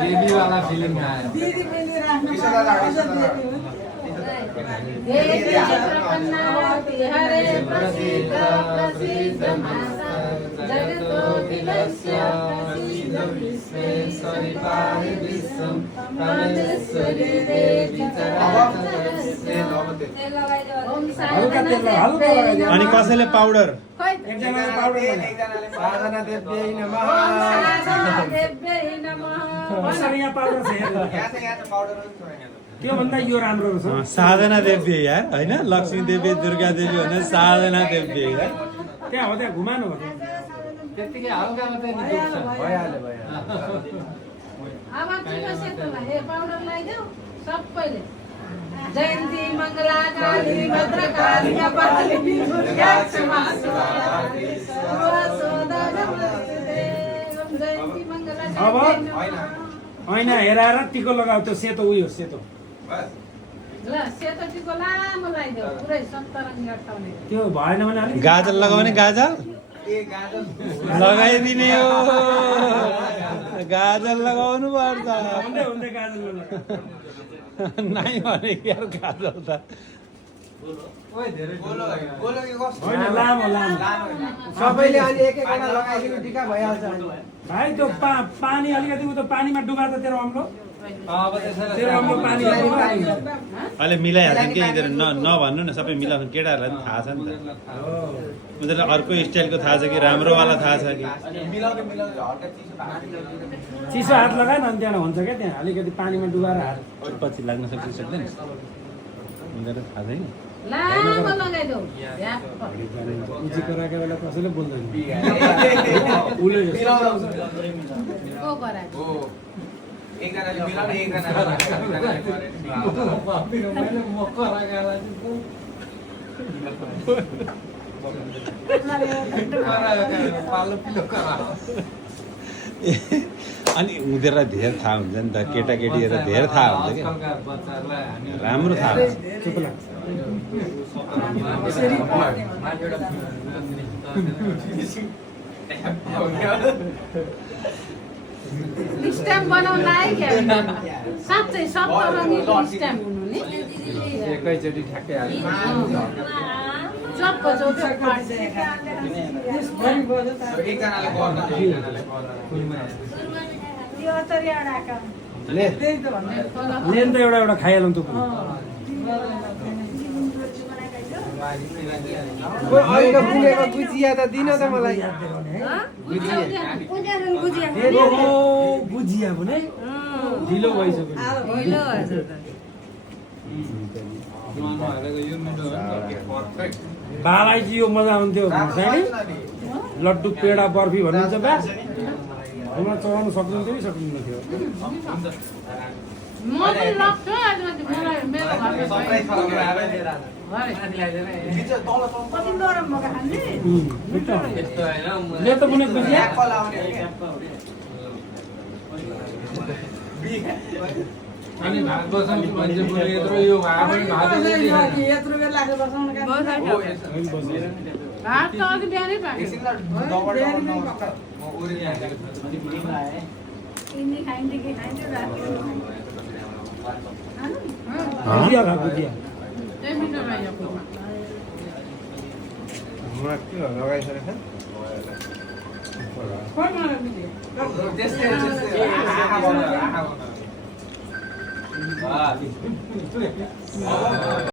baby वाला feeling आयो दिदी मैले राख्नु हरे प्रसिद्ध प्रसिद्ध माता जगतोऽखिलस्य प्रसिद्ध विश्वेश्वरी पाहि विश्वं परमेश्वरी देवी अनि कसैले पाउडर एकजनाले पाउडर साधना देव्यै नमः देव्यै नमः यहाँ पाउडर छ यहाँ छ पाउडर त्यो भन्दा यो राम्रो छ साधना देवी यार होइन लक्ष्मी देवी दुर्गा देवी भने साधना देवी यार त्यहाँ हो त्यहाँ घुमानु हो त्यतिकै हल्का मात्रै नि दुख्छ भइहाल्यो अब चिनो सेतोलाई हे पाउडर लगाइदेऊ सबैले जयन्ती मङ्गला काली भद्रकाली कपाली दुर्गा क्षमा जयन्ती मङ्गला अब होइन हेराएर टिको लगाऊ त्यो सेतो उयो सेतो ल सेतो टिको लामो लगाइदेऊ पुरै सन्तरङ्गी अटाउने त्यो भएन भने अलिक गाजर लगाउने गाजर लगाइदिने हो गाजर लगाउनु पर्छ हुँदै हुँदै गाजर लगाउनु नाइ भने यार गाजर त होइन लामो लामो सबैले अलि एक एकवटा लगाइदिनु टिका भइहाल्छ भाइ त्यो पानी अलिकति उता पानीमा डुबा त तेरो अम्लो अब त्यसैले तेरो अम्लो पानी अहिले मिलाइहाल्छ कि इधर नभन्नु न सबै मिलाउनु केटाहरूलाई पनि थाहा छ नि त उनीहरूलाई अर्को स्टाइलको थाहा छ कि राम्रोवाला थाहा छ कि मिलाउँदै हल्का चिसो हात लगाए न अनि त्यहाँ हुन्छ क्या त्यहाँ अलिकति पानीमा डुबाएर हात पछि लाग्न सक्छ सक्दैन उनीहरूलाई थाहा छैन लामो लगाइदेऊ उची कराएको बेला कसैले बोल्दैन उसले को गराएको हो एकजनाले मिलाउने एकजनाले अनि उनीहरूलाई धेरै थाहा हुन्छ नि त केटाकेटीहरूलाई धेरै थाहा हुन्छ कि राम्रो थाहा हुन्छ चुप लाग स्ट्याम्प बनाउन लाग्यो साँच्चै सप्तरङ्गीको स्ट्याम्प हुनु नि एकैचोटि ठ्याक्कै हाल्यो चप्प चौचप्प एकजनाले ले लेन त एउटा एउटा खाइहालौँ त फुलेको गुजिया त दिन त मलाई गुजिया भने ढिलो भइसक्यो बालाई चाहिँ यो मजा आउँथ्यो लड्डु पेडा बर्फी भन्नुहुन्छ बा घरमा चलाउनु सक्नुहुन्थ्यो कि सक्नुहुन्न थियो म पनि लग्छु मलाई मेरो ले त बुने गुजिया अनि भात बसाउने मान्छे पनि यत्रो यो भात यत्रो बेर लाग्छ बसाउन भात त अघि बिहानै पाक्यो गुजिया खा गुजिया त्यही मिठो लाग्यो पुमा लगाइसकेको कोही मलाई मिल्यो छ